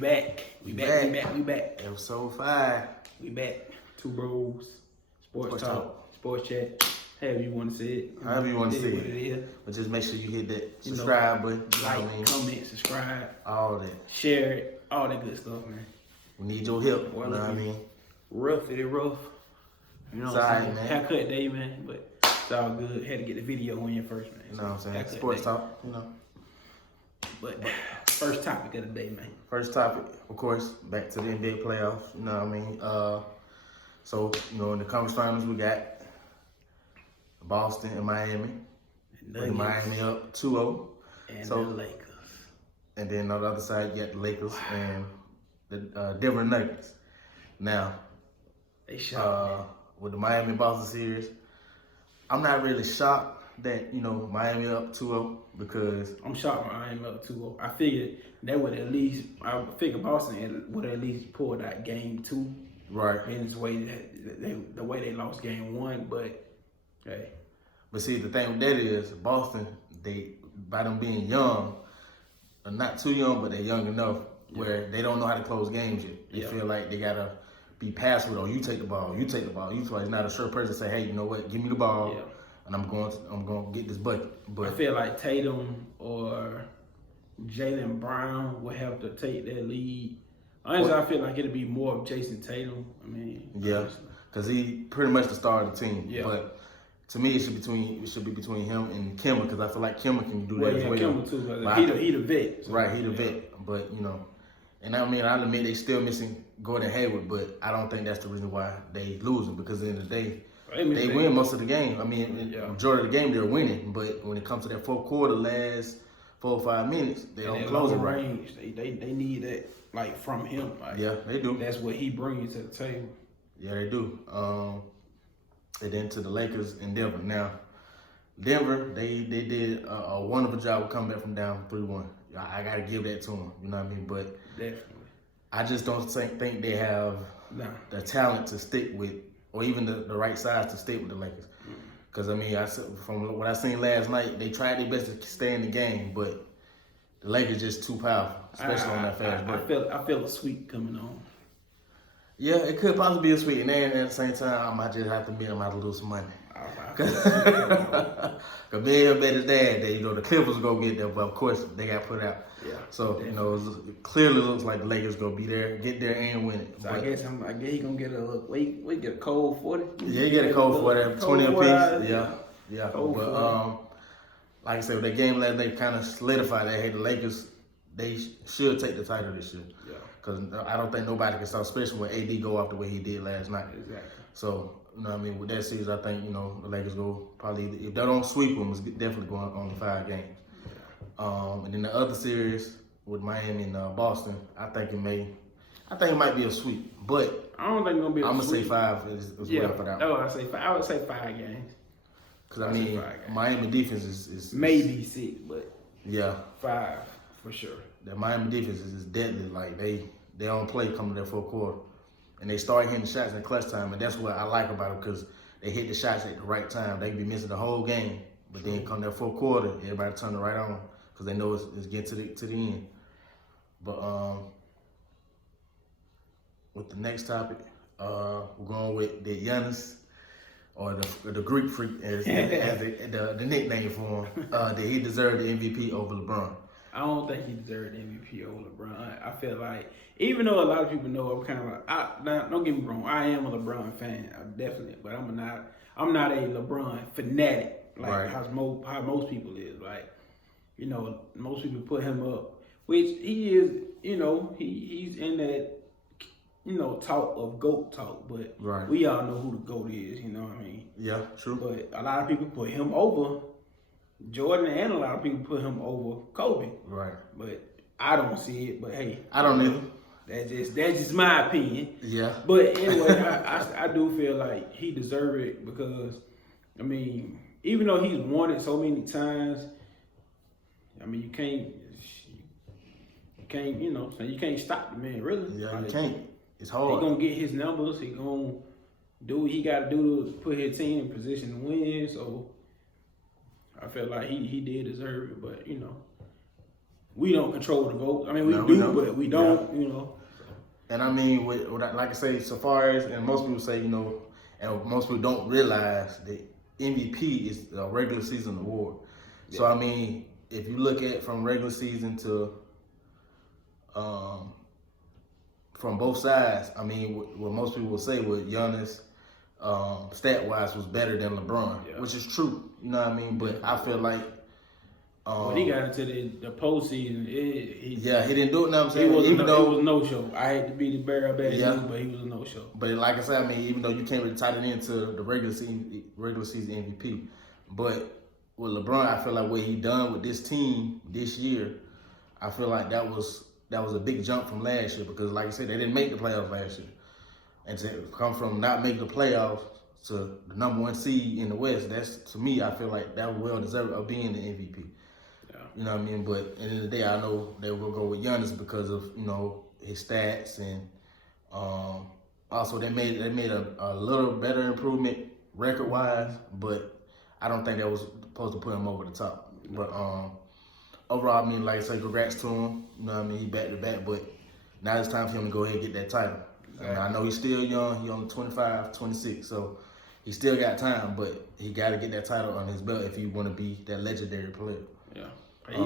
back. We back. S1E5. We back. Two bros. Sports talk. Sports chat. However you want to say it. However you want to say What it is. But just make sure you hit that subscribe button. Like, comment, subscribe. All that. Share it. All that good stuff, man. We need your help. You know what I mean? Rough. You know what I'm saying? Man. Haircut day, man. But it's all good. Had to get the video on you first, man. You know what I'm saying? Sports talk, you know. But first topic of the day, man. First topic, of course, back to the NBA playoffs. You know what I mean? So, you know, in the conference finals, we got Boston and Miami. With Miami up 2-0. And the Lakers. And then on the other side, you got the Lakers and the Denver Nuggets. Now, they shocked with the Miami-Boston series, I'm not really shocked that, you know, Miami up 2-0 because... I'm shocked Miami up 2-0. I figured they would at least... I figured Boston would at least pull that game 2. Right. In its way that the way they lost game 1, but hey. But see, the thing with that is Boston, they by them being young, not too young, but they're young enough where they don't know how to close games yet. They feel like they gotta be passive. Or you take the ball, you take the ball. You try not a sure person to say, hey, you know what, give me the ball, and I'm going to get this bucket. But I feel like Tatum or Jaylen Brown will have to take that lead. Honestly, I feel like it'll be more of Jason Tatum. I mean, because he pretty much the star of the team. Yeah. But to me, it should be between him and Kemba because I feel like Kemba can do that as well. Kemba too. He the vet. So right, he the vet. But you know, and I mean, I'll admit they still missing Gordon Hayward, but I don't think that's the reason why they losing because at the end of the day, they win most of the game. I mean, majority of the game they're winning, but when it comes to that fourth quarter, last 4 or 5 minutes, they don't close it right. Range, they need that like from him. Like, yeah, they do. That's what he brings to the table. Yeah, they do. And then to the Lakers and Denver. Now, Denver, they did a wonderful job of coming back from down 3-1. I got to give that to them. You know what I mean? But definitely, I just don't think they have the talent to stick with, or even the right size to stick with the Lakers. Because, I mean, from what I seen last night, they tried their best to stay in the game, but the Lakers just too powerful, especially on that fast break. I feel a sweep coming on. Yeah, it could possibly be a sweep, and then at the same time, I might just have to admit I'm going to lose some money. Because me and bet his dad that, you know, the Clippers will go get there, but of course, they got put out. Yeah. So, definitely. You know, it clearly looks like the Lakers going to be there, get there and win it. So I guess he's going to get we get a cold 40. Yeah, you get a cold 40, 20 apiece. Yeah. But, like I said, with that game last night kind of solidified that, hey, the Lakers, they should take the title this year. Yeah. Because I don't think nobody can stop, especially when AD go off the way he did last night. Exactly. So, you know what I mean, with that series, I think, you know, the Lakers go probably, if they don't sweep them, it's definitely going on 5 games. And then the other series with Miami and Boston, I think it might be a sweep. But I don't think it's going to be a sweep. I'm going to say 5 is well for that one. Oh, I would say 5 games. Because, I mean, Miami defense is maybe 6, but 5 for sure. The Miami defense is deadly. Like, they don't play coming to their fourth quarter. And they start hitting the shots in clutch time, and that's what I like about them because they hit the shots at the right time. They can be missing the whole game, but then come that fourth quarter, everybody turn it right on because they know it's getting to the end. But with the next topic, we're going with the Giannis, or the Greek Freak as the nickname for him. That he deserved the MVP over LeBron. I don't think he deserved the MVP over LeBron. I feel like, even though a lot of people know I'm kind of like, don't get me wrong, I am a LeBron fan, definitely, but I'm not a LeBron fanatic like how most people is. Like, you know, most people put him up, which he is. You know, he's in that, you know, talk of GOAT talk, but we all know who the GOAT is. You know what I mean? Yeah, true. But a lot of people put him over Jordan, and a lot of people put him over Kobe. Right. But I don't see it. But hey, I don't either. That's just my opinion. Yeah. But anyway, I do feel like he deserved it because, I mean, even though he's won it so many times, I mean, you can't stop the man, really. Yeah, like, you can't. It's hard. He's gonna get his numbers. He's gonna do what he got to do to put his team in position to win. So I feel like he did deserve it, but you know, we don't control the vote. I mean, we No, do, we don't. but we don't. You know. And I mean, like I say, so far as, and most people say, and most people don't realize that MVP is a regular season award. Yeah. So I mean, if you look at from regular season to, from both sides, I mean, what most people will say with Giannis, stat-wise was better than LeBron, which is true. You know what I mean? But I feel like when he got into the postseason, he didn't do it. Know what I'm saying? It was a no-show. I hate to be the bearer of bad news, but he was a no-show. But like I said, I mean, even though you can't really tie it into the regular season MVP, but with LeBron, I feel like what he done with this team this year, I feel like that was a big jump from last year, because like I said, they didn't make the playoffs last year. And to come from not making the playoffs to the number 1 seed in the West, that's, to me, I feel like that was well deserved of being the MVP. You know what I mean? But at the end of the day, I know they will go with Giannis because of, his stats, and also they made a little better improvement record-wise, but I don't think that was supposed to put him over the top. But overall, I mean, like I say, congrats to him. You know what I mean? He back-to-back, but now it's time for him to go ahead and get that title. And I know he's still young. He's only 25, 26, so he still got time, but he got to get that title on his belt if he want to be that legendary player. Yeah.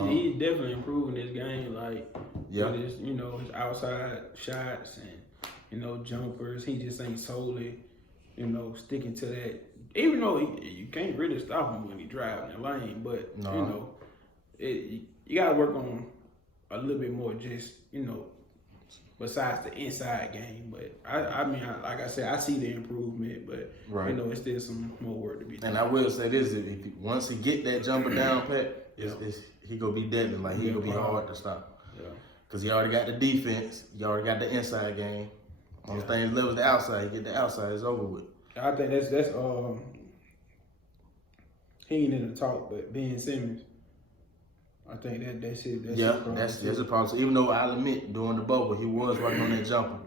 He's definitely improving his game, like with his, his outside shots and, jumpers. He just ain't solely, sticking to that. Even though you can't really stop him when he driving the lane, but you gotta work on a little bit more, just besides the inside game. But I mean, like I said, I see the improvement, but it's still some more work to be done. And I will say this: once he get that jumper down pat, he gonna be deadly. Like he gonna be hard to stop. Yeah. Cause he already got the defense. He already got the inside game. Only thing left is the outside. He get the outside, it's over with. I think that's he ain't in the talk, but Ben Simmons. I think that's it. That's a problem. So even though I'll admit during the bubble he was working on that jumper,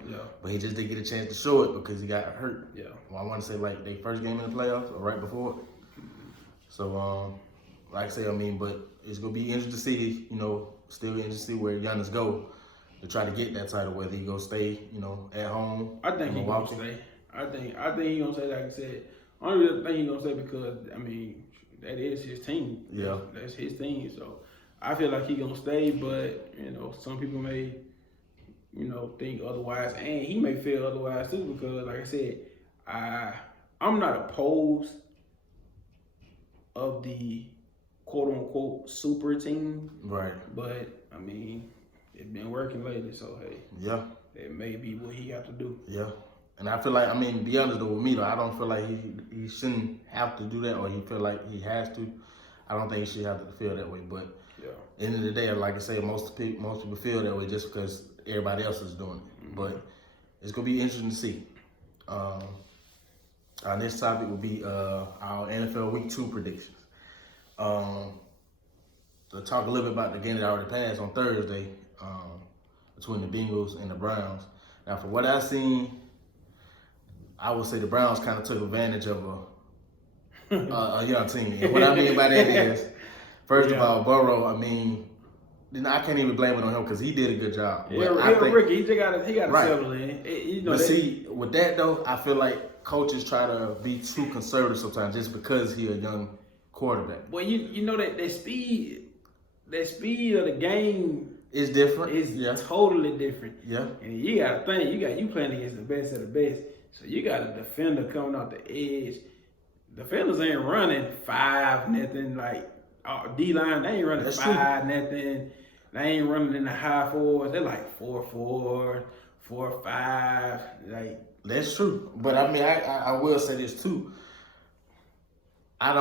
but he just didn't get a chance to show it because he got hurt. Yeah. Well, I want to say like their first game in the playoffs or right before. So like I say, I mean, but it's gonna be interesting to see, still interesting to see where Giannis go to try to get that title. Whether he gonna stay, at home. I think he gonna stay. I think he gonna stay. Like I said, only thing he gonna stay because I mean that is his team. Yeah, that's his team. So I feel like he gonna stay, but some people may, think otherwise, and he may feel otherwise too because, like I said, I'm not opposed of the quote unquote super team, right? But I mean, it's been working lately, so hey, it may be what he have to do. Yeah. And I feel like, I mean, to be honest though, with me though, I don't feel like he shouldn't have to do that, or he feel like he has to. I don't think he should have to feel that way. But at the end of the day, like I say, most people feel that way just because everybody else is doing it. Mm-hmm. But it's gonna be interesting to see. Our next topic will be our NFL Week 2 predictions. To talk a little bit about the game that already passed on Thursday between the Bengals and the Browns. Now, for what I've seen, I would say the Browns kind of took advantage of a young team. And what I mean by that is, first of all, Burrow, I mean, I can't even blame it on him because he did a good job. Yeah, Ricky, he got to settle in. But see, with that though, I feel like coaches try to be too conservative sometimes just because he's a young quarterback. Well, that speed of the game is different. It's totally different. Yeah. And you got to think, you playing against the best of the best. So you got a defender coming off the edge. Defenders ain't running 5-0 like D-line. They ain't running 5-0. They ain't running in the high fours. They're like 4-4, 4-5. Like that's true. But I mean, I will say this too. I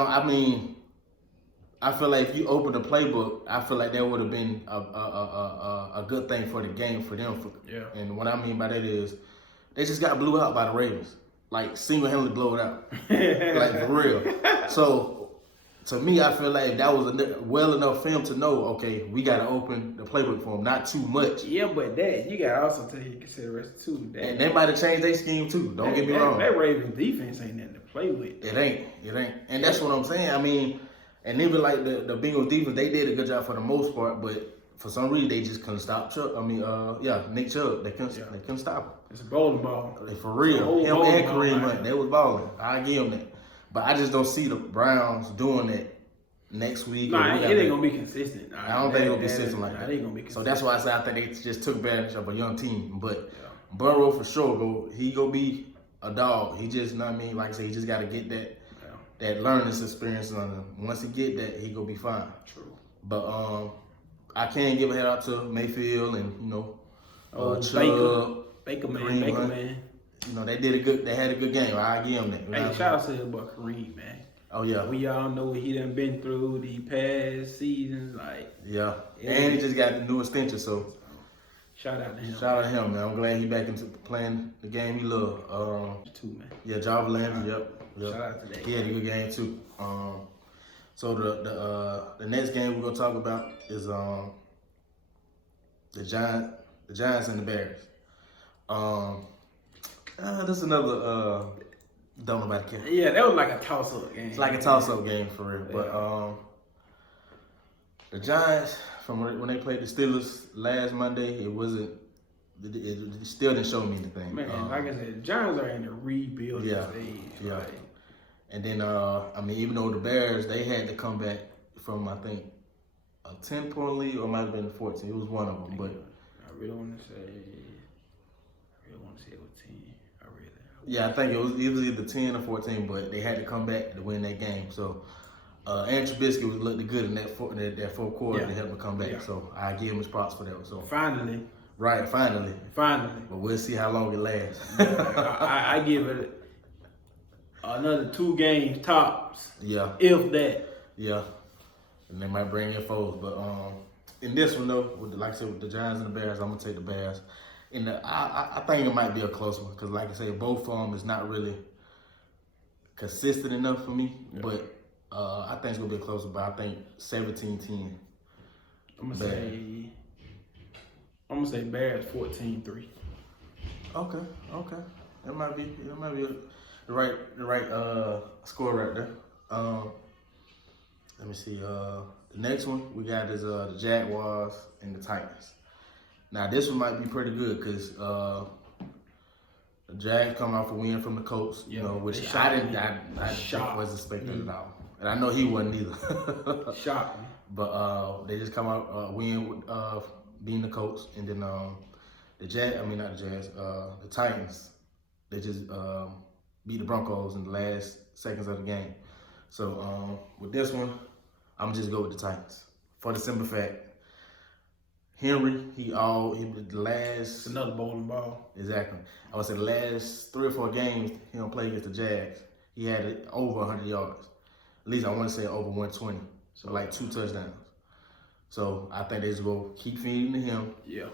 feel like if you open the playbook, I feel like that would have been a good thing for the game for them. And what I mean by that is, they just got blew out by the Ravens. Like, single-handedly blew it out. Like, for real. So, to me, I feel like that was well enough for him to know, okay, we got to open the playbook for him. Not too much. Yeah, but that, you got to also take into consideration, too. And they might have changed their scheme, too. Don't get me wrong. That Ravens defense ain't nothing to play with. It ain't. And that's what I'm saying. I mean, and even like the Bengals defense, they did a good job for the most part, but for some reason they just couldn't stop Chubb. Nick Chubb. They couldn't stop him. It's a bowling ball. For real. Him and Kareem Hunt, they was balling. I give him that. But I just don't see the Browns doing that next week. Nah, it ain't gonna be consistent. I don't think it's gonna be consistent like that. It ain't gonna be consistent. So that's why I say I think they just took advantage of a young team. But Burrow for sure he gonna be a dog. He just, you know what I mean? Like I said, he just gotta get that learning experience on him. Once he get that, he gonna be fine. True. But I can't give a head out to Mayfield and Chubb. Baker man. You know, they had a good game. I give him that. Hey, shout out to about Kareem, man. Oh yeah. We all know what he done been through the past seasons, and he just got the new extension, so shout out to him. Shout out to him, man. I'm glad he back into playing the game he love. Too, man. Yeah, Java Landry, yep. Shout out to that. He had a good game too. So the next game we're gonna talk about is the Giants and the Bears. This is another don't nobody care. Yeah, that was like a toss-up game. It's like a toss-up game for real. But the Giants, from when they played the Steelers last Monday, it still didn't show me anything. Man, like I said, the Giants are in the rebuilding stage. Yeah. Right? And then, even though the Bears, they had to come back from, I think, a 10-point lead, or it might have been 14. It was one of them. But I really want to say it was 10. Yeah, I think it was either 10 or 14, but they had to come back to win that game. So, Aaron Trubisky was looking good in that fourth quarter to help him come back. Yeah. So, I give him his props for that. So finally. Right, finally. Finally. But we'll see how long it lasts. I give it another 2 games tops. Yeah. If that. Yeah. And they might bring in foes. But in this one, though, like I said, with the Giants and the Bears, I'm going to take the Bears. And I think it might be a close one because, like I said, both of them is not really consistent enough for me. Yeah. But I think it's going to be a close one, but I think 17-10. I'm going to say Bears 14-3. Okay. That might be the right score right there. Let me see. The next one we got is the Jaguars and the Titans. Now this one might be pretty good because the Jags come off a win from the Colts, which I wasn't expecting at all, and I know he wasn't either. Shocked me. But they just come out a win with beating the Colts, and then the Titans, they just beat the Broncos in the last seconds of the game. So with this one, I'm just go with the Titans for the simple fact. Henry, he the last. It's another bowling ball. Exactly. I would say the last 3 or 4 games he don't play against the Jags. He had it over 100 yards. At least I want to say over 120. So like 2 touchdowns. So I think they just go keep feeding to him. Yeah.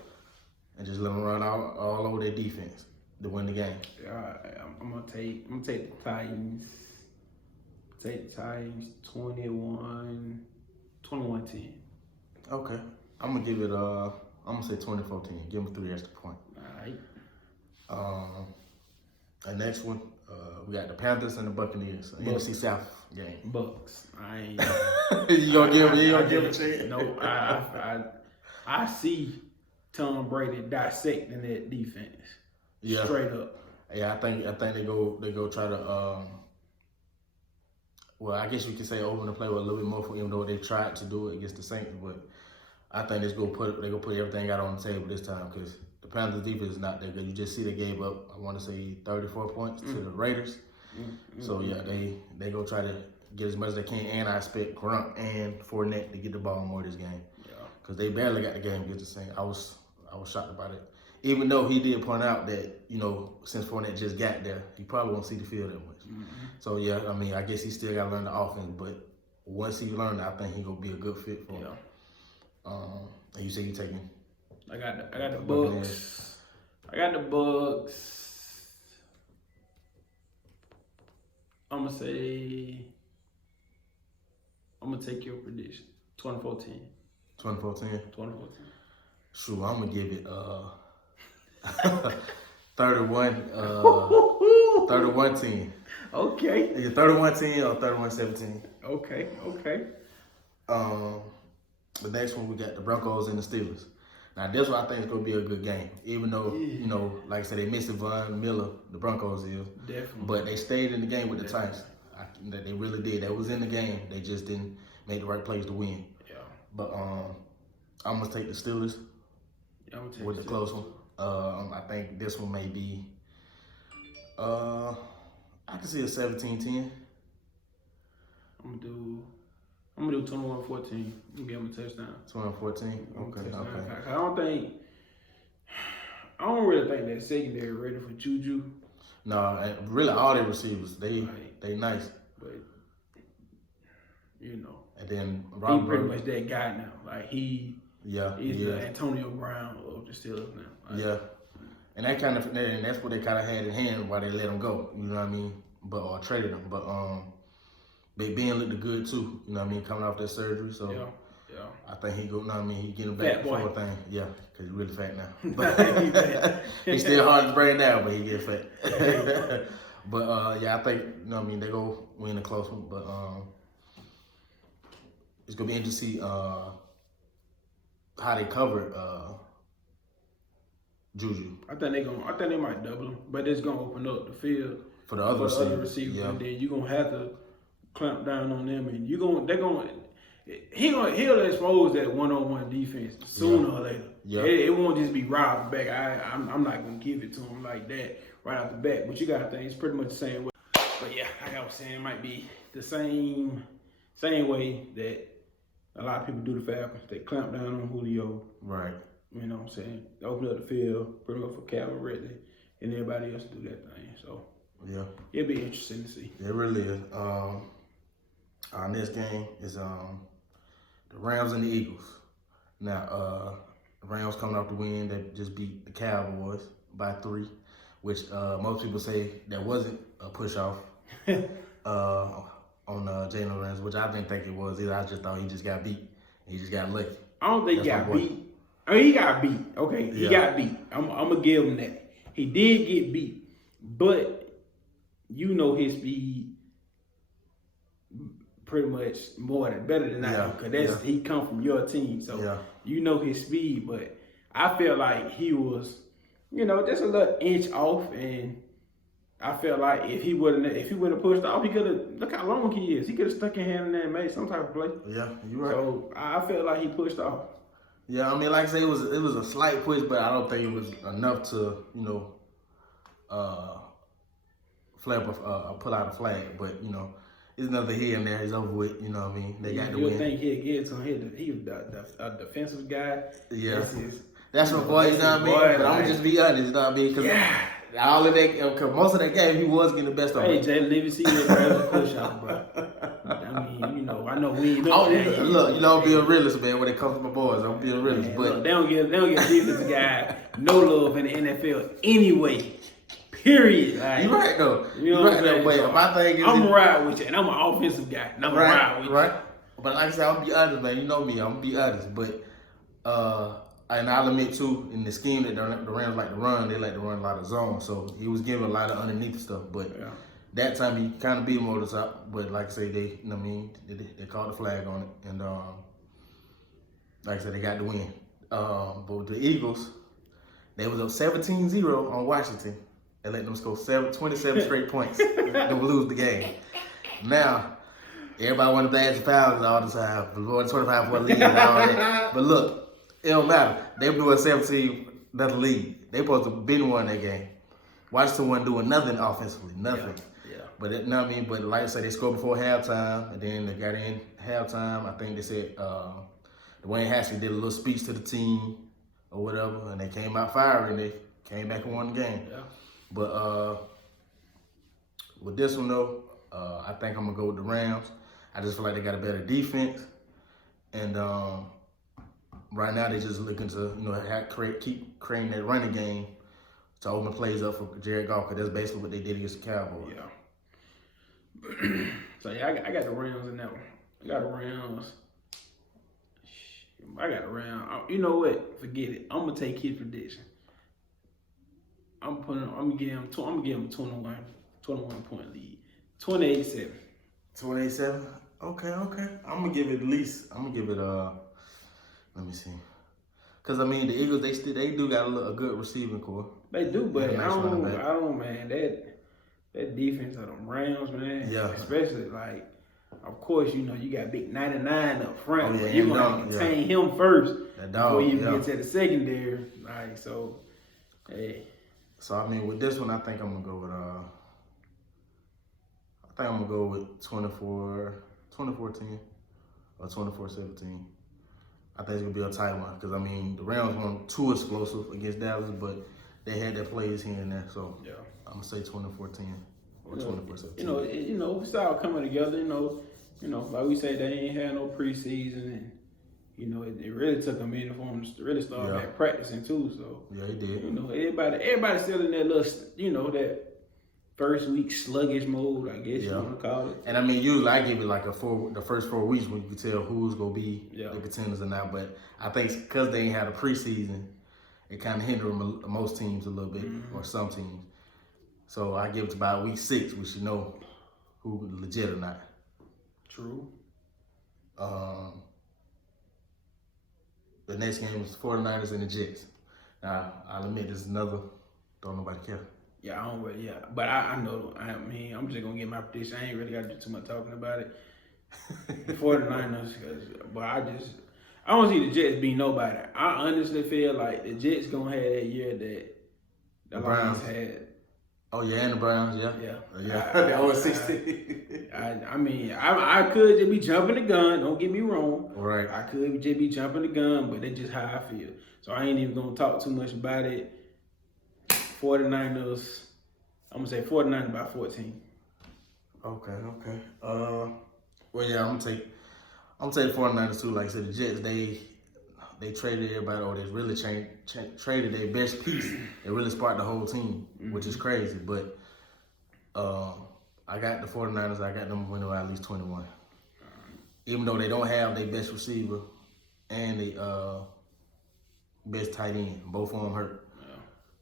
And just let him run all over their defense to win the game. Yeah, I'm gonna take the Titans. Take the Titans 21-10. Okay. I'm gonna give it I'm gonna say 24-10. Give them 3 extra points. All right. The next one, we got the Panthers and the Buccaneers. NFC South game. Bucks. You gonna give a chance? No, I see Tom Brady dissecting that defense. Yeah. Straight up. Yeah, I think they go try to well, I guess you could say open the play with a little bit more for even though they tried to do it against the Saints, but I think they're gonna put everything out on the table this time because the Panthers defense is not that good. You just see they gave up, I want to say 34 points to the Raiders. So yeah, they go try to get as much as they can, and I expect Grunt and Fournette to get the ball more this game. Yeah. Because they barely got the game against the Saints. I was shocked about it. Even though he did point out that, since Fournette just got there, he probably won't see the field that much. So yeah, I guess he still got to learn the offense, but once he learned it, I think he's gonna be a good fit for him. And you say you taking? I got the Bucks. I got the Bucks. I'm gonna take your prediction. 24-10. 24-10. 24-10. Sure, I'm gonna give it 31-10. Okay. Either 31-10 or 31-17. Okay. the next one we got the Broncos and the Steelers. Now this one I think is gonna be a good game, even though like I said, they missed Von Miller, the Broncos is, Definitely. but they stayed in the game with the Titans. They really did. That was in the game. They just didn't make the right plays to win. Yeah. But I'm gonna take the Steelers with the close one. I think this one may be. I can see a 17-10. I'm gonna do 21-14. You give them a touchdown. 21-14. Okay. I don't really think that secondary ready for Juju. No, really all their receivers, they nice. But And then he pretty much that guy now. Like he's the Antonio Brown of the Steelers now. Like, and and that's what they kind of had in hand why they let him go. You know what I mean? Or traded him. But Big Ben looked good too. You know what I mean? Coming off that surgery, so yeah. I think he he getting back fat the boy thing. Yeah, because he's really fat now. But he's still hard to bring down, but he get fat. But I think they go win a close one. But it's gonna be interesting to see how they cover Juju. I think they might double him, but it's gonna open up the field for the other receivers, and then you're gonna have to clamp down on them, and he'll expose that one-on-one defense sooner or later. Yeah. It won't just be right off the back. I'm not gonna give it to him like that right off the bat. But you gotta think it's pretty much the same way. But yeah, like I was saying, it might be the same way that a lot of people do the Falcons. They clamp down on Julio. Right. You know what I'm saying? They open up the field, pretty much for Calvin Ridley, and everybody else do that thing. So yeah, it'll be interesting to see. It really is. Our next game is the Rams and the Eagles. Now, the Rams coming off the win. They just beat the Cowboys by 3, which most people say that wasn't a push-off on Jalen Rams, which I didn't think it was either. I just thought he just got beat. He just got lucky. I don't think he got beat. I mean, he got beat. Okay, he got beat. I'm going to give him that. He did get beat, but his speed pretty much better than I do, because he come from your team, so his speed. But I feel like he was, just a little inch off, and I felt like if he wouldn't have pushed off, he could have. Look how long he is. He could have stuck his hand in there and made some type of play. Yeah, you're right. So I felt like he pushed off. Yeah, I mean, like I say, it was a slight push, but I don't think it was enough to pull out a flag. But it's another here and there. It's over with. You know what I mean? They got to win. You think he'll get to him? He was a defensive guy. Yeah, that's my boy. You know what I mean? But I'm gonna just be honest. You know what I mean? Because all of that, cause most of that game, he was getting the best of it. Hey, Jay, let me see your push out, bro. I mean, I know we ain't know that. Look, I'm being a realist, man. When it comes to my boys, I'm being a realist. Man, but look, they don't give defensive guy no love in the NFL anyway. Period. Like, you're right though. You're right though. But my thing is, I'm gonna ride with you, and I'm an offensive guy. And I'm gonna ride with you. Right. But like I said, I'm gonna be honest, man. You know me. I'm gonna be honest. But and I'll admit too, in the scheme that the Rams like to run, they like to run a lot of zone. So he was giving a lot of underneath stuff. But that time he kind of beat him over the top. But like I say, they called the flag on it, and like I said, they got the win. But with the Eagles, they was up 17-0 on Washington. They let them score 27 straight points. They would lose the game. Now, everybody wanted to ask the Falcons all the time. The Lord 25 for a lead and all that. But look, it don't matter. They were doing 17, nothing lead. They supposed to been won that game. Washington wasn't doing nothing offensively, nothing. Yeah. But you know what I mean? But like I said, they scored before halftime, and then they got in halftime. I think they said Dwayne Haskins did a little speech to the team or whatever, and they came out firing. They came back and won the game. Yeah. But with this one though, I think I'm gonna go with the Rams. I just feel like they got a better defense, and right now they're just looking to keep creating that running game to open plays up for Jared Goff, because that's basically what they did against the Cowboys. Yeah. So I got the Rams in that one. I got the Rams. You know what? Forget it. I'm gonna take his prediction. I'm gonna give him a 21 point lead. 28-7. 28-7? Okay. I'm gonna give it Let me see. Because, I mean, the Eagles, they do got a good receiving core. They do, but Yeah, I nice running back. don't, man. That defense of them Rams, man. Yeah. Especially, like, of course, you know, you got big 99 up front. Oh, yeah, You're going to contain him first before you even get to the secondary. Like, so, hey. So, I mean, with this one, I think I'm going to go with, 24-10 or 24-17. I think it's going to be a tight one because, I mean, the Rams weren't too explosive against Dallas, but they had their plays here and there. So, yeah. I'm going to say 24-10 or 24-17. You know, it's all coming together. You know, like we say, they ain't had no preseason, and you know, it really took a minute for them to really start back practicing too. So yeah, he did. You know, everybody still in that little, you know, that first week sluggish mode, I guess you want to call it. And I mean, usually I give it like the first 4 weeks when you can tell who's gonna be the contenders or not. But I think because they ain't had a preseason, it kind of hindered most teams a little bit, or some teams. So I give it to about week 6, we should know who legit or not. True. The next game is the 49ers and the Jets. Now, I'll admit this is another, don't nobody care. Yeah, I don't really, but I know, I mean, I'm just going to get my prediction. I ain't really got to do too much talking about it. The 49ers, but I don't see the Jets beat nobody. I honestly feel like the Jets going to have that year that the Lions had. Oh, yeah, and the Browns, yeah. Yeah. 16. I mean, I could just be jumping the gun. Don't get me wrong. Right. I could just be jumping the gun, but that's just how I feel. So I ain't even going to talk too much about it. 49ers, I'm going to say 49ers by 14. Okay. Well, yeah, I'm gonna take the 49ers too. Like I said, the Jets, they traded everybody, or they really traded their best piece. They really sparked the whole team, which is crazy. But I got the 49ers. I got them winning by at least 21. Even though they don't have their best receiver and the best tight end, both of them hurt. Yeah.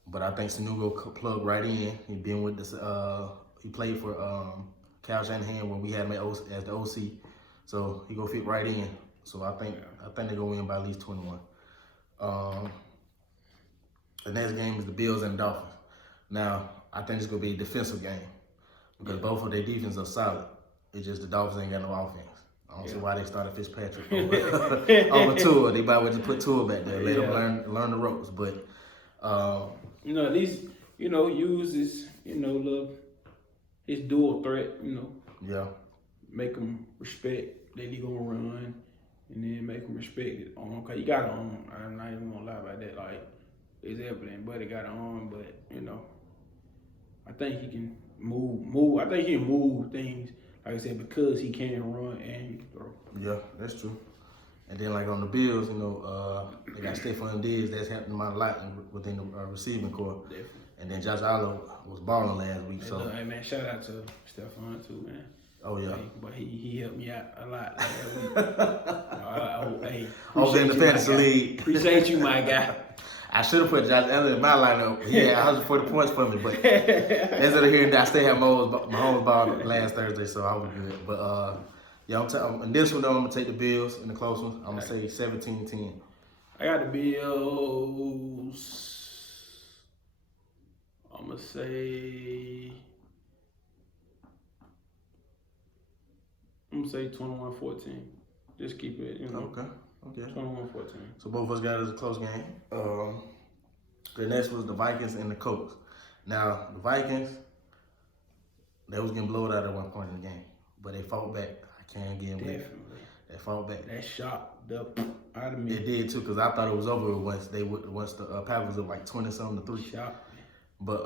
But I think Sanu go plug right in. He been with this. He played for Kyle Shanahan when we had him as the OC, so he go fit right in. So I think they're gonna win by at least 21. The next game is the Bills and the Dolphins. Now I think it's gonna be a defensive game because both of their defenses are solid. It's just the Dolphins ain't got no offense. I don't see why they started Fitzpatrick over Tua. They might well just put Tua back there, let him learn the ropes. But you know, at least use his his dual threat. Make him respect that he gonna run. And then make him respect it. Okay, you got an arm. I'm not even gonna lie about that. Like, it's evident, but he got an arm. But I think he can move. I think he can move things. Like I said, because he can run and he can throw. Yeah, that's true. And then like on the Bills, they got Stephon Diggs. That's helping them out a lot within the receiving core. Definitely. And then Josh Allen was balling last week. Hey man, shout out to Stephon too, man. Oh yeah, but he helped me out a lot. Hey, I was in the fantasy league. Appreciate you, my guy. I should have put Josh Allen in my lineup. He had 140 points for me, but as of here, I still have Mahomes ball last Thursday, so I was good. But in this one though, I'm gonna take the Bills in the close one. I'm gonna say 17-10. I got the Bills. I'm gonna say 21-14. Just keep it, Okay. 21-14. So both of us got it as a close game. The next was the Vikings and the Colts. Now, the Vikings, they was getting blown out at one point in the game, but they fought back. I can't give them that. They fought back. That shocked the out of me. It did too, because I thought it was over once the Packers were like 20-something to 3. Shocked me. But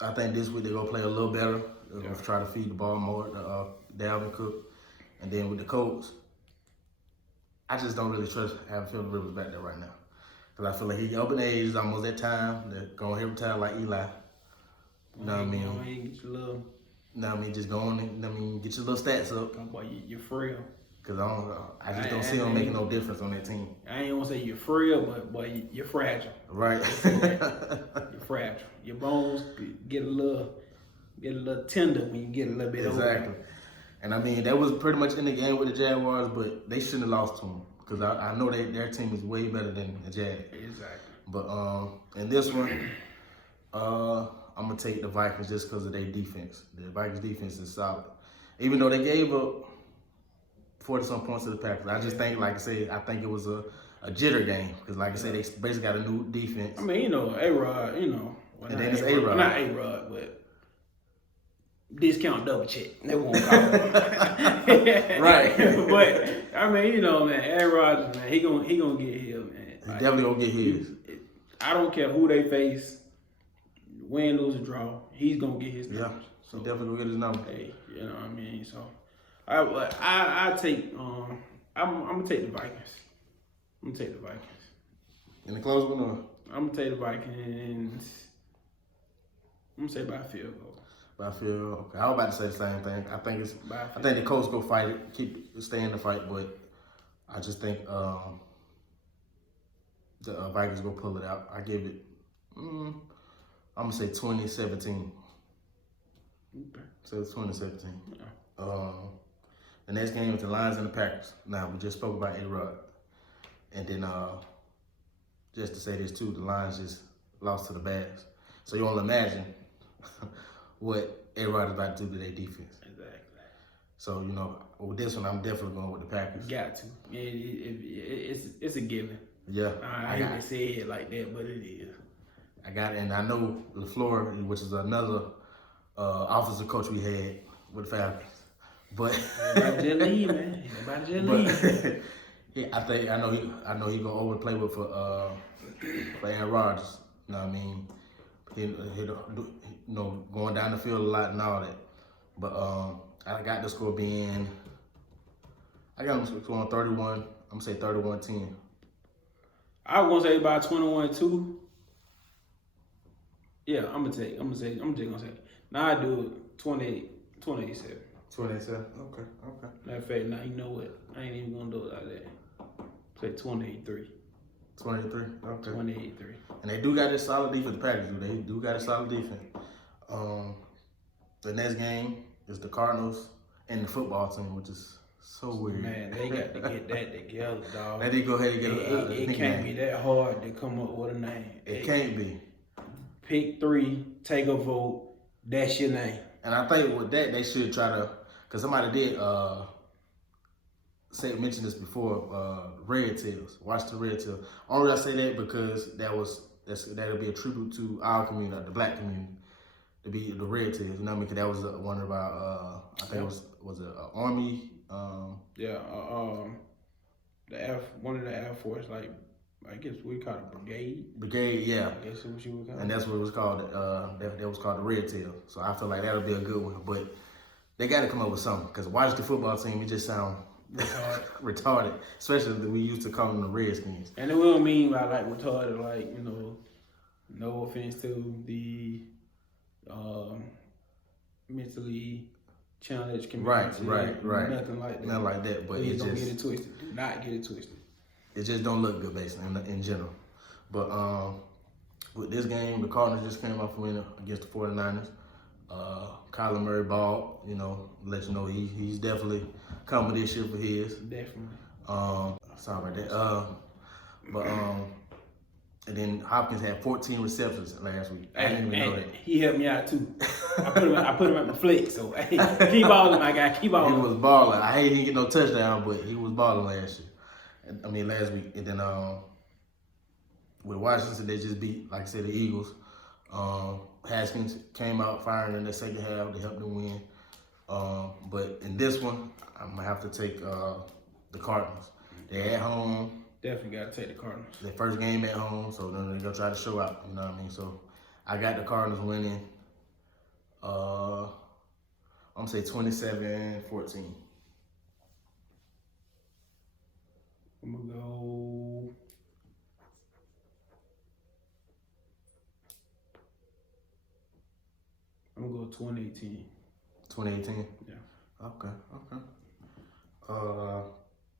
I think this week they're gonna play a little better. They're gonna try to feed the ball more to Dalvin Cook. And then with the Colts, I just don't really trust having Phillip Rivers back there right now. Because I feel like he's up in age, it's almost that time. They're going to retire like Eli. You know what I mean? Get your little... Just go on and get your little stats up. Boy, you're frail. Because I just don't see him making no difference on that team. I ain't gonna say you're frail, but boy, you're fragile. Right. You're fragile. Your bones get a little tender when you get a little bit older. Exactly. And I mean, that was pretty much in the game with the Jaguars, but they shouldn't have lost to them. because I know their team is way better than the Jags. Exactly. But in this one, I'm gonna take the Vikings just because of their defense. The Vikings defense is solid, even though they gave up 40-some points to the Packers. I just think, like I said, I think it was a jitter game because, like I said, they basically got a new defense. I mean, A-Rod, well, and then it's A-Rod. Not A-Rod, but discount double check. They won't call it. Right. But I mean, man, A-Rod, man, he gonna get his, man. He definitely gonna get his. I don't care who they face, win, lose, or draw. He's gonna get his numbers. Yeah, so he definitely gonna get his number. Hey, you know what I mean? So I take I'm gonna take the Vikings. I'm gonna take the Vikings. In the close one, or? I'm gonna take the Vikings. I'm gonna say by a field goal. By a field. Okay, I was about to say the same thing. I think the Colts go fight it, stay in the fight, but I just think the Vikings go pull it out. I give it. I'm gonna say 2017. Okay. So it's 2017. Yeah. The next game is the Lions and the Packers. Now we just spoke about A-Rod, and then just to say this too, the Lions just lost to the Bears. So you all imagine what A-Rod is about to do to their defense. Exactly. So with this one, I'm definitely going with the Packers. Got to. It's a given. Yeah. I hate to say it like that, but it is. I got it, and I know LaFleur, which is another offensive coach we had with the Falcons. But everybody just leave, man. Everybody just leave. Yeah, I know he gonna overplay with for Aaron Rodgers. You know what I mean? He going down the field a lot and all that. But I got the score being. I got him scoring 31. I'm gonna say 31-10. I was gonna say about 21-2. Yeah, I'm just gonna say. Now I do it 28-7. 27. Okay. Matter of fact, now you know what? I ain't even gonna do it like that. Say 28-3. 23. Okay. 28-3. And they do got this solid defense. The Packers do. They do got a solid defense. The next game is the Cardinals and the football team, which is so weird. Man, they got to get that together, dog. They did go ahead and get it can't be that hard to come up with a name. It can't be. Pick 3, take a vote. That's your name. And I think with that they should try to, because somebody did mention this before. Red Tails. Watch the Red Tails. Only reason I say that because that'll be a tribute to our community, the black community, to be the Red Tails. You know what I mean? Because that was one of our, I think it was an Army. One of the Air Force, like I guess we call it brigade. Brigade, yeah. I guess that's what you would call it. And that's what it was called. That was called the Red Tail. So I feel like that'll be a good one. But they got to come up with something because watch the football team, it just sound retarded, especially that we used to call them the Redskins. And we don't mean by like retarded, like no offense to the mentally challenged community. Right. Nothing like that. Nothing like that. But Please don't get it twisted. Do not get it twisted. It just don't look good, basically, in general. But with this game, the Cardinals just came off a win against the 49ers. Kyler Murray ball, let you know he's definitely coming this year for his. Definitely. Sorry about that. And then Hopkins had 14 receptions last week. I didn't even know that. He helped me out too. I put him at my flex. So hey, keep balling, my guy. Keep balling. He was balling. I hate he didn't get no touchdown, but he was balling last week. And then with Washington, they just beat, like I said, the Eagles. Haskins came out firing in the second half. They helped them win. But in this one, I'm gonna have to take the Cardinals. They're at home. Definitely got to take the Cardinals. Their first game at home, so then they're gonna try to show out. You know what I mean? So I got the Cardinals winning. I'm gonna say 27-14. I'm gonna go. I'm gonna go 2018. 2018? Yeah. Okay.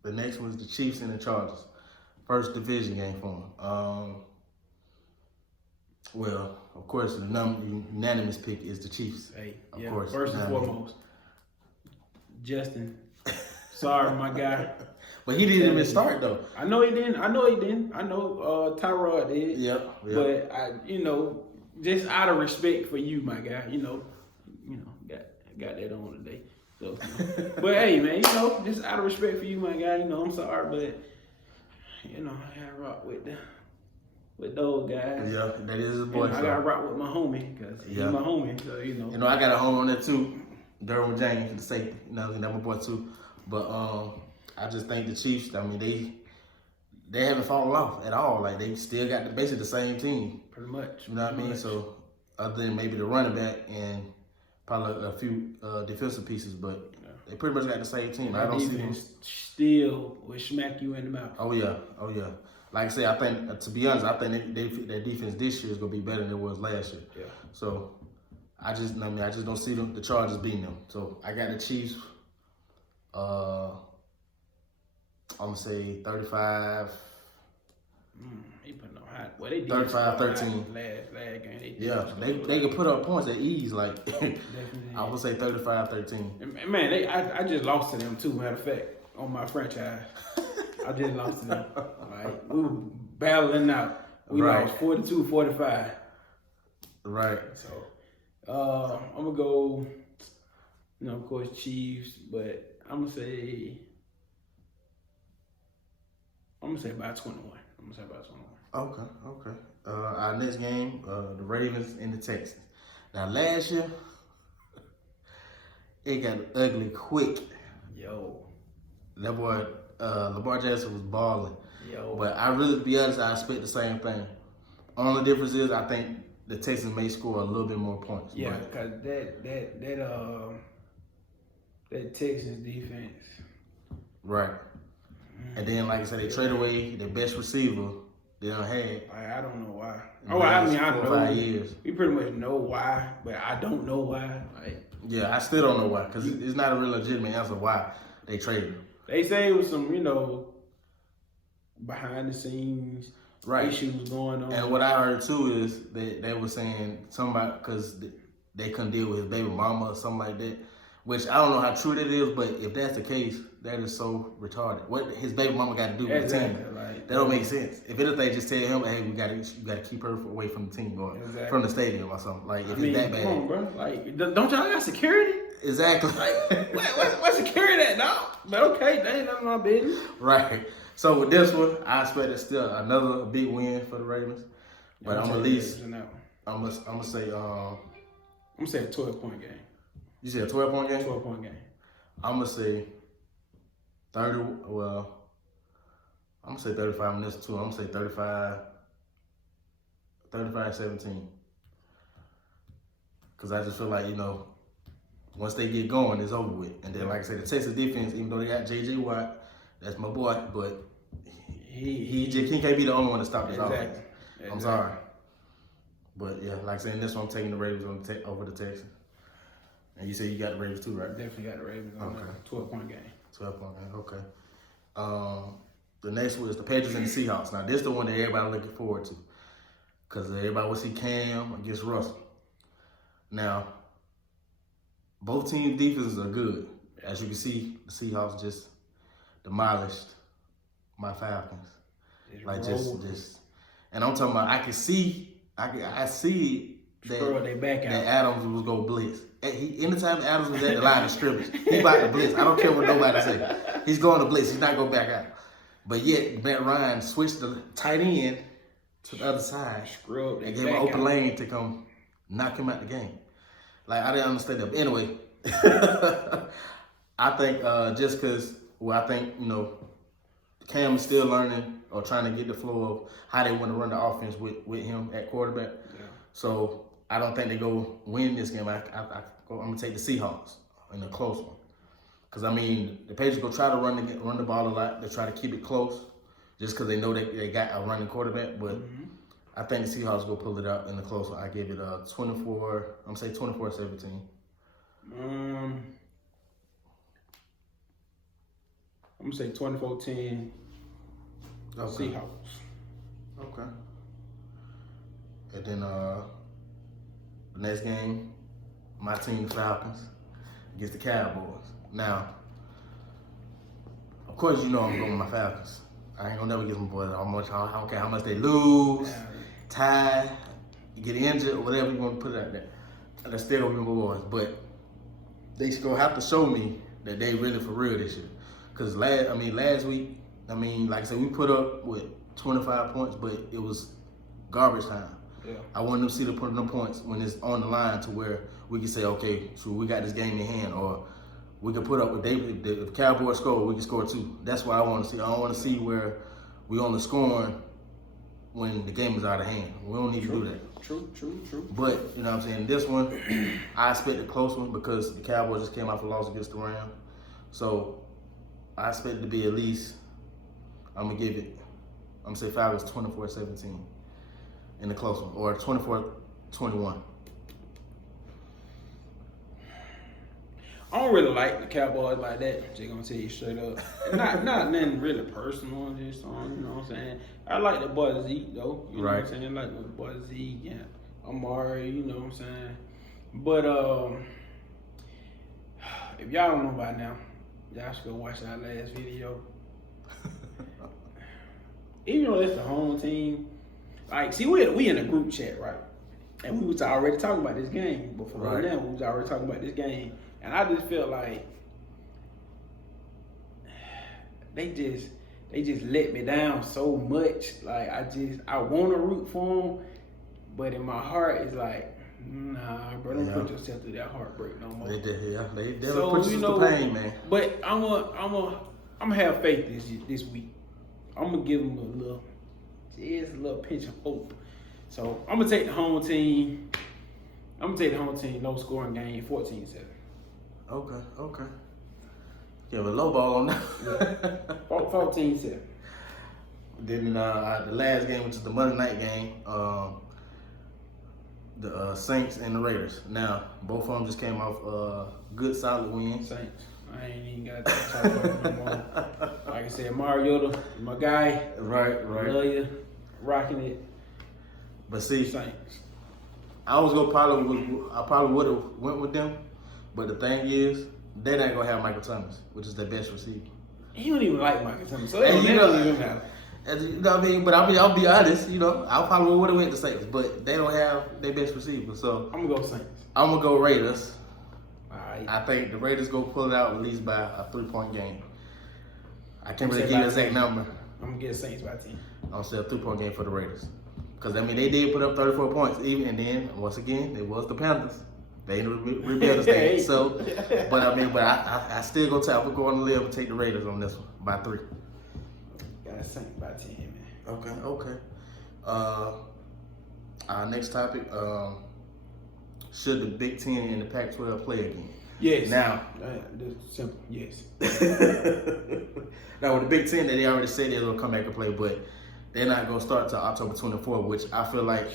The next one is the Chiefs and the Chargers. First division game for them. Well, of course, the unanimous pick is the Chiefs. Hey, of course. First and foremost, Justin. Sorry, my guy. But he didn't even start though. I know he didn't. I know Tyrod did. Yep. But just out of respect for you, my guy, got that on today. So, but hey, man, just out of respect for you, my guy, I'm sorry, but I gotta rock with those guys. Yeah, that is his boy. I gotta rock with my homie because he's my homie. So I got a homie on there too, Derwin James, the safety. That's my boy too. But I just think the Chiefs. I mean, they haven't fallen off at all. Like they still got basically the same team. Pretty much. You know what I mean? So other than maybe the running back and probably a few defensive pieces, but they pretty much got the same team. I don't see them still will smack you in the mouth. Oh yeah. Like I said, I think to be honest, I think their defense this year is gonna be better than it was last year. Yeah. So I just don't see the Chargers beating them. So I got the Chiefs. I'm gonna say 35. He put no high. Well, they did 35-13. Last game. They can put up points at ease. Like I would say 35-13. Man, I just lost to them too. Matter of fact, on my franchise, I just lost to them. Like we were battling out. We lost 42-45. Right. So I'm gonna go. Of course, Chiefs, but I'm gonna say about 21. Okay. Our next game, the Ravens and the Texans. Now, last year, it got ugly quick. Yo. That boy, Lamar Jackson was balling. Yo. But I really, to be honest, I expect the same thing. Only difference is I think the Texans may score a little bit more points. Yeah, because that Texans defense. Right. And then, like I said, they trade away their best receiver they done had. I don't know why. I know. 5 years. We pretty much know why, but I don't know why. Yeah, I still don't know why, because it's not a real legitimate answer why they traded him. They say it was some, behind the scenes issues going on. And what I heard too is they were saying somebody, because they couldn't deal with his baby mama or something like that. Which I don't know how true that is, but if that's the case, that is so retarded. What his baby mama got to do with the team? That don't make sense. If anything, just tell him, hey, you gotta keep her away from the team or from the stadium or something. Like if it's that bad. Come on, bro. Like, don't y'all got security? Exactly. Like, what security at, dog? But okay, that ain't none of my business. Right. So with this one, I expect it's still another big win for the Ravens. But I'm at least I'm gonna say a 12-point game. You said a 12-point game? 12-point game. I'm going to say 30, well, I'm going to say 35 in this too. I'm going to say 35-17. Because I just feel like, once they get going, it's over with. And then, like I said, the Texas defense, even though they got J.J. Watt, that's my boy, but he can't be the only one to stop this offense. I'm sorry. But, yeah, like I said, in this one, I'm taking the Ravens over the Texans. And you said you got the Ravens too, right? Definitely got the Ravens on that 12-point game. 12-point game, okay. The next one is the Patriots and the Seahawks. Now, this is the one that everybody looking forward to. Because everybody will see Cam against Russell. Now, both teams' defenses are good. As you can see, the Seahawks just demolished my Falcons. And I'm talking about, I see that Adams was going to blitz. Anytime Adams was at the line of scrimmage, he about to blitz. I don't care what nobody say. He's going to blitz. He's not going back out. But yet, Matt Ryan switched the tight end to the other side and gave him open lane to come knock him out the game. Like, I didn't understand that. But anyway, I think just because, I think, Cam is still learning or trying to get the flow of how they want to run the offense with him at quarterback. Yeah. So, I don't think they go win this game. I'm going to take the Seahawks in a close one. Because, the Patriots go try to run the ball a lot. They try to keep it close just because they know they got a running quarterback. But I think the Seahawks go pull it out in the close one. I give it 24. I'm going to say 24-17. I'm going to say 24-10 Seahawks. Okay. And then the next game, my team, the Falcons, against the Cowboys. Now, of course, you know I'm going with my Falcons. I ain't gonna never get some boys. I don't care how much they lose, tie, get injured, or whatever you want to put it out there. They're still gonna be my boys. But they gonna have to show me that they really for real this year. Cause last week, like I said, we put up with 25 points, but it was garbage time. Yeah. I want them to see the put them points when it's on the line to where we can say, okay, so we got this game in hand, or we can put up with David. If Cowboys score, we can score too. That's what I want to see. I don't want to see where we only scoring when the game is out of hand. We don't need to do that. True. But, you know what I'm saying, this one, I expect a close one because the Cowboys just came off a loss against the Rams. So, I expect it to be at least, I'm going to say Falcons 24-17 in the close one, or 24-21. I don't really like the Cowboys like that. Just gonna tell you straight up. Not nothing really personal on this song, you know what I'm saying? I like the boy Zeke though. You know what I'm saying? I like the boy Zeke and Amari, you know what I'm saying? But if y'all don't know by now, y'all should go watch our last video. Even though it's the home team, like see we in a group chat, right? And we was already talking about this game before right now. We was already talking about this game. And I just feel like they just let me down so much. Like I want to root for them, but in my heart it's like, nah, bro, don't put yourself through that heartbreak no more. They did, yeah. They never put you through the pain, man. But I'm gonna have faith this week. I'm gonna give them a little pinch of hope. So I'm gonna take the home team. Low scoring game, 14-7. Okay. You have a low ball on that. 14-7. Then the last game, which is the Monday night game, the Saints and the Raiders. Now, both of them just came off good, solid wins. Saints. I ain't even got to talk about them no more. Like I said, Mariota, my guy. Right. Love you. Rocking it. But see, Saints. I probably would have went with them. But the thing is, they ain't gonna have Michael Thomas, which is their best receiver. He don't even like Michael Thomas, so they don't even have. You know what I mean? But I'll be honest, you know, I probably would have went to Saints, but they don't have their best receiver. So I'm gonna go Saints. I'm gonna go Raiders. All right. I think the Raiders go pull it out at least by a 3-point game. I can't really give you the exact number. I'm gonna get Saints by 10. I'll say a 3-point game for the Raiders. Because they did put up 34 points, and then once again, it was the Panthers. They rebuilt the stage. So, but I still go I'm going to live and take the Raiders on this one by 3. Got Saints by 10, man. Okay. Our next topic: should the Big Ten and the Pac-12 play again? Yes. Now, that's simple. Yes. Now with the Big Ten, they already said they're gonna come back and play, but they're not gonna start till October 24th, which I feel like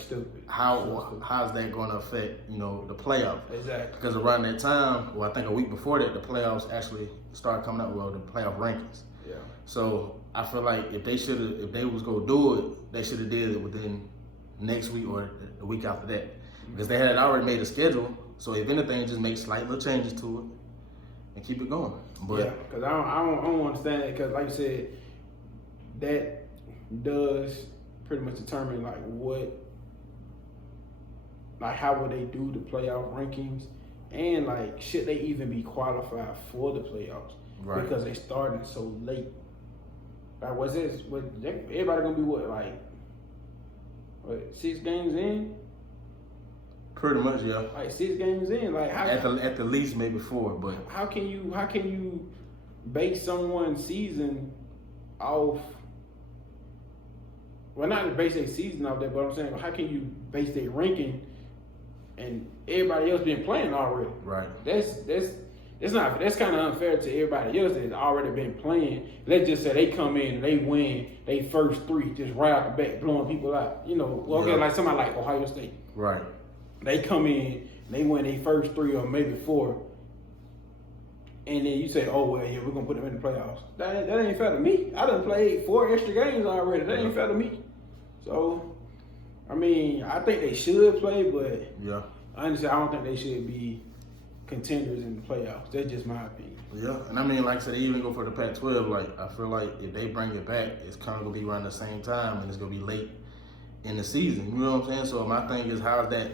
how's that gonna affect the playoffs? Exactly. Because around that time, I think a week before that, the playoffs actually start coming up. Well, the playoff rankings. Yeah. So I feel like if they was gonna do it, they should have did it within next week or the week after that, because they had already made a schedule. So if anything, just make slight little changes to it and keep it going. But yeah, because I don't understand it, because like you said, that does pretty much determine how would they do the playoff rankings, and should they even be qualified for the playoffs? Right. Because they starting so late. Everybody gonna be 6 games in? Pretty much, yeah. 6 games in, how, at the least maybe 4, but how can you base someone's season off? Well, not to base their season off that, but I'm saying, how can you base their ranking and everybody else been playing already? Right. That's kind of unfair to everybody else that's already been playing. Let's just say they come in and they win they first 3 just right out the back, blowing people out. Like somebody like Ohio State. Right. They come in, they win their first 3 or maybe 4, and then you say, oh, well, yeah, we're going to put them in the playoffs. That ain't fair to me. I done played 4 extra games already. That ain't fair to me. So, I think they should play, but yeah, honestly, I don't think they should be contenders in the playoffs. That's just my opinion. Yeah, and I mean, like I said, they even go for the Pac-12. Like, I feel like if they bring it back, it's kind of gonna be around the same time, and it's gonna be late in the season. You know what I'm saying? So my thing is, how they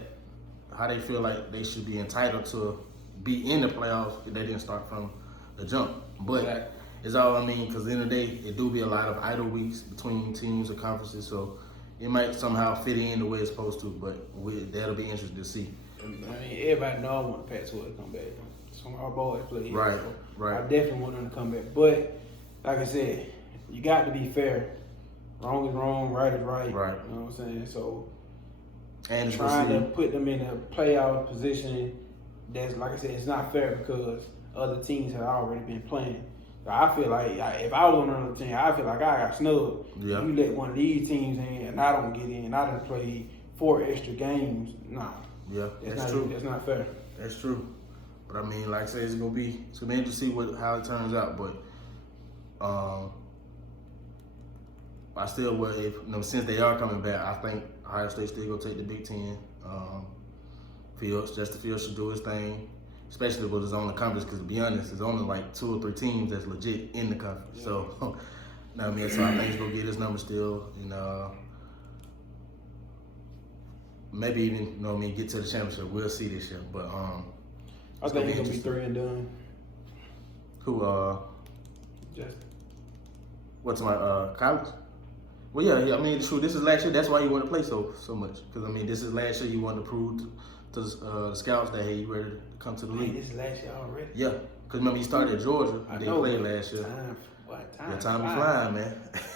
feel like they should be entitled to be in the playoffs if they didn't start from the jump. But it's all I mean, because at the end of the day, it do be a lot of idle weeks between teams or conferences, so it might somehow fit in the way it's supposed to. But that'll be interesting to see. I mean, everybody know I want the Pac-12 to come back. Some of our boys play here, Right, so right. I definitely want them to come back. But like I said, you got to be fair. Wrong is wrong, right is right. Right. You know what I'm saying? So And trying to put them in a playoff position, that's, like I said, it's not fair because other teams have already been playing. So I feel like if I was on another team, I feel like I got snubbed. Yeah. You let one of these teams in and I don't get in. I done played 4 extra games. Nah. Yeah, that's not, true. That's not fair. That's true. But I mean, like I said, it's gonna be interesting to see how it turns out. But I still would, since they are coming back, I think Ohio State still gonna take the Big Ten. Justin Fields should do his thing, especially with his own conference. Because to be honest, there's only like 2 or 3 teams that's legit in the conference. Yeah. So, you know what I mean? So I think he's gonna get his number still, and maybe even get to the championship. We'll see this year, but I think he's gonna be 3 and done. Who? Just what's my college? Well, yeah. I mean, true. This is last year. That's why you want to play so much. Because I mean, this is last year. You want to prove to the scouts that hey, you ready to come to the league. This is last year already. Yeah. Because remember, you started at Georgia. They played last year. Time is flying, man.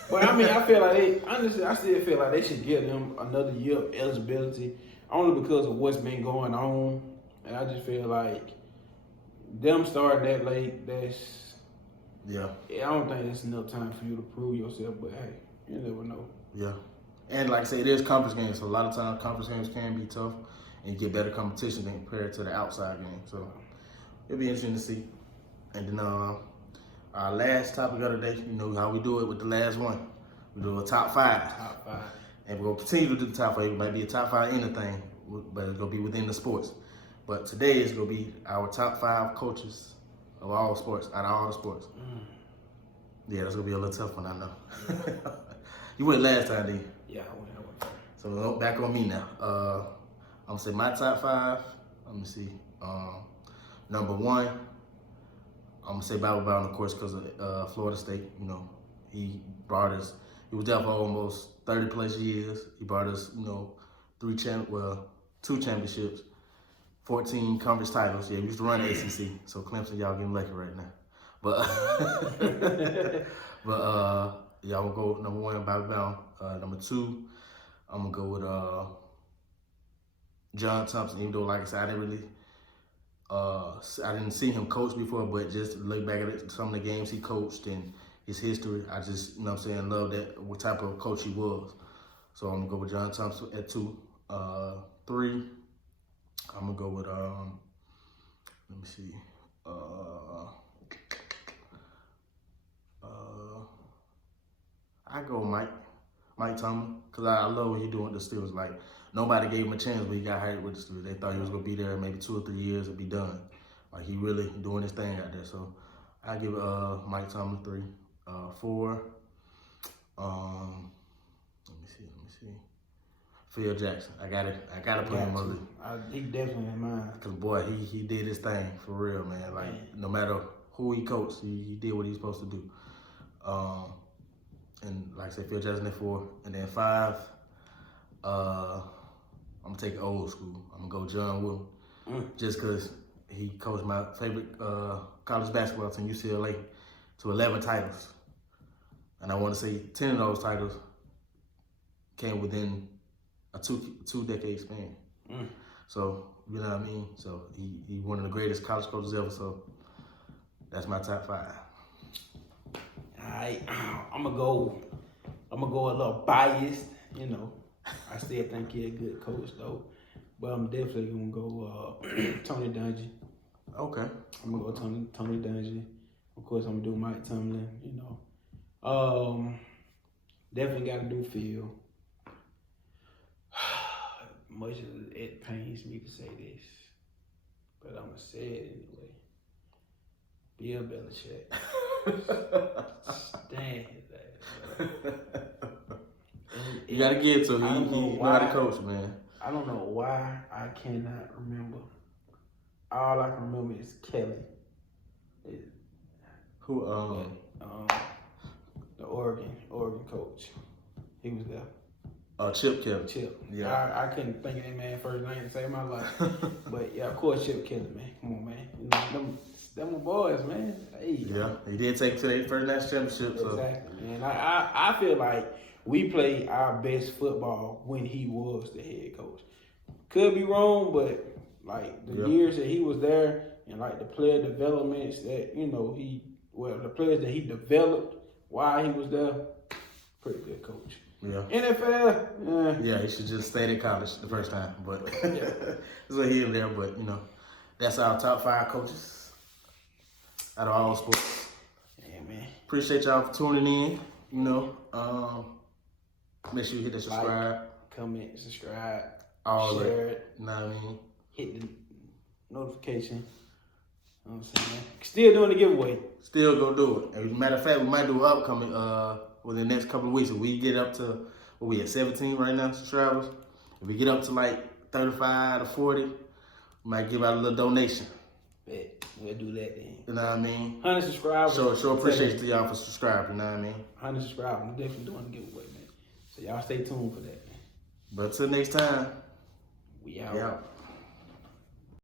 But I mean, I feel like I still feel like they should give them another year of eligibility, only because of what's been going on. And I just feel like them starting that late, I don't think that's enough time for you to prove yourself. But hey, you never know. Yeah. And like I say, it is conference games, so a lot of times conference games can be tough, and you get better competition than compared to the outside game. So it'll be interesting to see. And then our last topic of the day, you know how we do it with the last one. We do a top 5. Top 5. And we're going to continue to do the top 5. It might be a top 5 anything, but it's going to be within the sports. But today is going to be our top 5 coaches of all sports, out of all the sports. Yeah, that's going to be a little tough one, I know. You went last time, didn't you? Yeah, I went. So back on me now. I'm going to say my top 5. Let me see. Number 1. I'm going to say Bible Brown, of course, because of Florida State. You know, he was there for almost 30 plus years. He brought us, 2 championships, 14 conference titles. Yeah, we used to run the ACC. So Clemson, y'all getting lucky right now. But, yeah, I'm going to go number 1, Bible Brown. Number 2, I'm going to go with John Thompson, even though, like I said, I didn't see him coach before, but just look back at some of the games he coached and his history, I just, love that, what type of coach he was. So I'm going to go with John Thompson at 2. 3, I'm going to go with, let me see, I go Mike Tomlin, because I love what he doing with the Steelers. Like, nobody gave him a chance when he got hired with the Steelers. They thought he was going to be there maybe 2 or 3 years and be done. Like, he really doing his thing out there. So I give Mike Tomlin 3. 4, let me see. Phil Jackson. I gotta put him on the. He definitely in mine. Cause boy, he did his thing for real, man. Like no matter who he coached, he did what he's supposed to do. And like I said, Phil Jackson at 4, and then 5. I'm gonna take it old school. I'm gonna go John Wooden, just cause he coached my favorite college basketball team, UCLA, to 11 titles. And I want to say 10 of those titles came within a two-decade span. So, you know what I mean? So, he one of the greatest college coaches ever. So, that's my top 5. All right. I'm going to go a little biased, I still think he's a good coach, though. But I'm definitely going to go Tony Dungy. Okay. I'm going to go Tony Dungy. Of course, I'm going to do Mike Tomlin, Definitely got to do Phil. Much as it pains me to say this, but I'm going to say it anyway. Bill Belichick. Damn. You got to give it to him. He know how to coach, man. I don't know why I cannot remember. All I can remember is Kelly. Who? The Oregon coach. He was there. Chip Kelly. Chip. Yeah. I couldn't think of that man's first name to save my life. But yeah, of course Chip Kelly, man. Come on, man. You know, them my boys, man. Hey. Yeah, he did take to their first national championship. So. Exactly, man. I feel like we played our best football when he was the head coach. Could be wrong, but like the years that he was there and like the player developments that, you know, the players that he developed while he was there, pretty good coach. Yeah. NFL, yeah, he should just stay in college the first time. But that's what he in there. But, you know, that's our top 5 coaches out of all sports. Yeah, man. Appreciate y'all for tuning in. You know, make sure you hit that subscribe. Like, comment, subscribe, all share it. You know what I mean? Hit the notification. You know what I'm saying? Still doing the giveaway. Still go do it. As a matter of fact, we might do an upcoming within the next couple of weeks. If we get up to, what we at, 17 right now, subscribers? If we get up to like 35 to 40, we might give out a little donation. Bet. We'll do that then. You know what I mean? 100 subscribers. Show appreciation to y'all for subscribing, you know what I mean? 100 subscribers. I'm definitely doing the giveaway, man. So y'all stay tuned for that, man. But till next time, we out. We out.